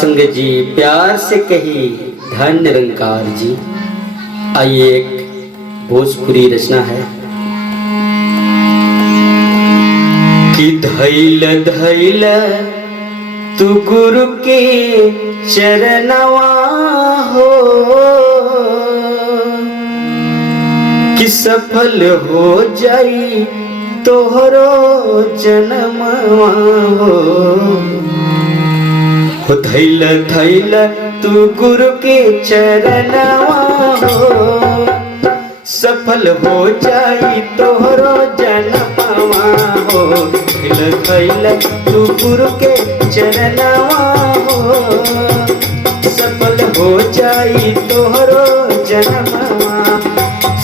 संगत जी प्यार से कही धन निरंकार जी। आइए एक भोजपुरी रचना है कि धैल धैल तू गुरु के चरणवा हो कि सफल हो जाई तोहरो जन्मवा हो धैल धैल तू गुरु के चरणवा हो सफल हो जाई तोहरो जन्मवा हो धैल धैल तू गुरु के चरणवा हो सफल हो जाई तोहरो जन्मवा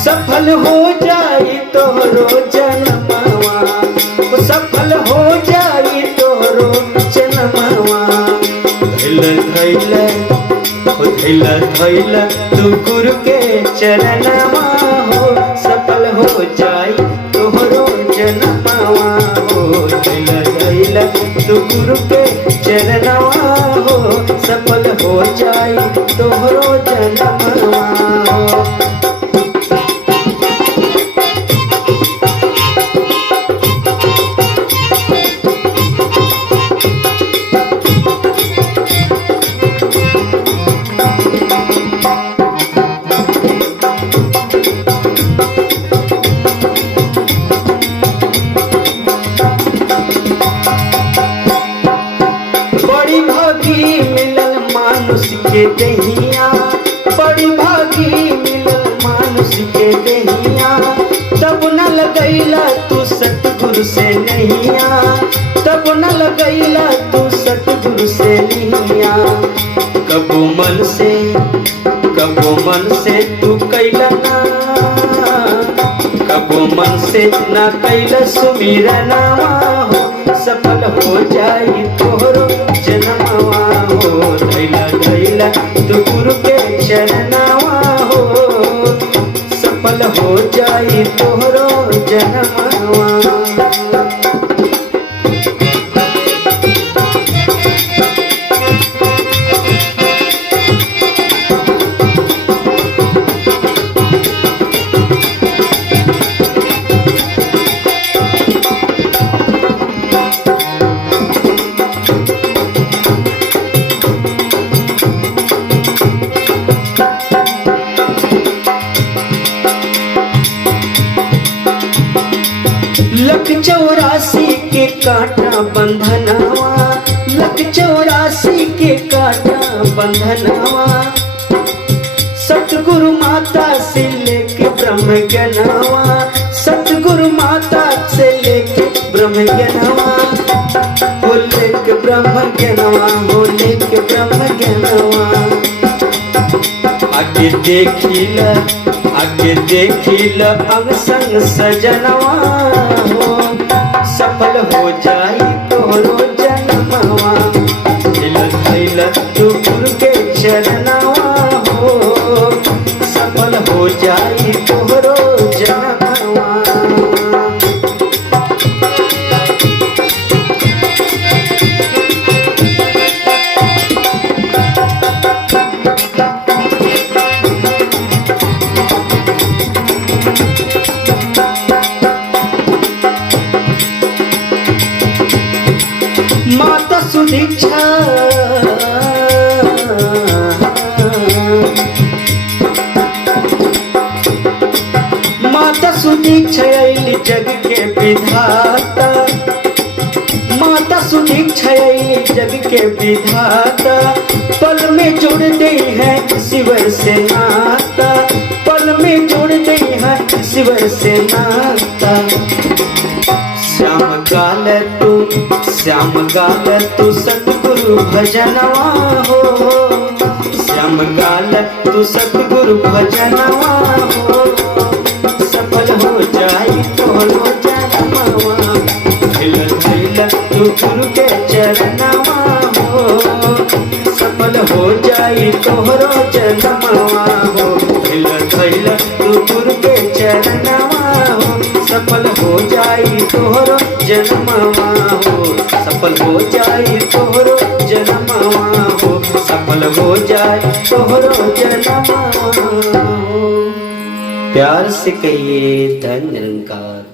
सफल हो जाई तोहरो जन्मवा सफल हो जाई तोहरो जन्मवा धैल धैल तू गुरु के चरणवा हो सफल हो जाई तोहरो जन्मवा हो धैल धैल तू गुरु के चरणवा हो सफल हो जाई तोहरो जन्मवा हो। बड़ी भागी मिलल मानुष के दहिया बड़ी भागी मिलल मानुष के दहिया तब न लगैला तू सतगुरु से नहिया तब न लगैला तू सतगुरु से नहिया कबो मन से तू कैला ना कबो मन से ना कैला सुमिरनवा हो सफल हो जाई तोहरो जन्मवा हो धैल धैल तू गुरु के चरणवा हो सफल हो जाई तोहरो जन्मवा। लख 84 के कांटा बंधनवा लख 84 के कांटा बंधनवा सतगुरु माता से लेके ब्रह्म ज्ञानवा सतगुरु माता से लेके ब्रह्म ज्ञानवा हो लेके ब्रह्म ज्ञानवा हो लेके ब्रह्म ज्ञानवा आगे देखिल अंग संग सजनवा हो सफल हो जाई तोहरो जन्मवा धैल धैल तू गुरु के चरणवा हो सफल हो जाई तोहरो जन्मवा। माता सुदीक्षा माता सुदीक्षा अइली जग के विधाता माता सुदीक्षा अइली जग के विधाता पल में जोड़ दे है शिवर से नाता पल में जोड़ दे है शिवर से नाता श्याम गाल तू सतगुरु भजनवा हो श्याम गाल तू सतगुरु भजनवा हो सफल हो जाई तोहरो जन्मवा धैल धैल तू गुरु के चरणवा हो सफल हो जाई तोहरो जन्मवा हो धैल धैल तू गुरु के चरणवा हो सफल हो हो जाई तोहरो जन्मवा हो, सफल हो जाई तोहरो जन्मवा हो, सफल हो जाई तोहरो जन्मवा हो। प्यार से कहिए धन निरंकार।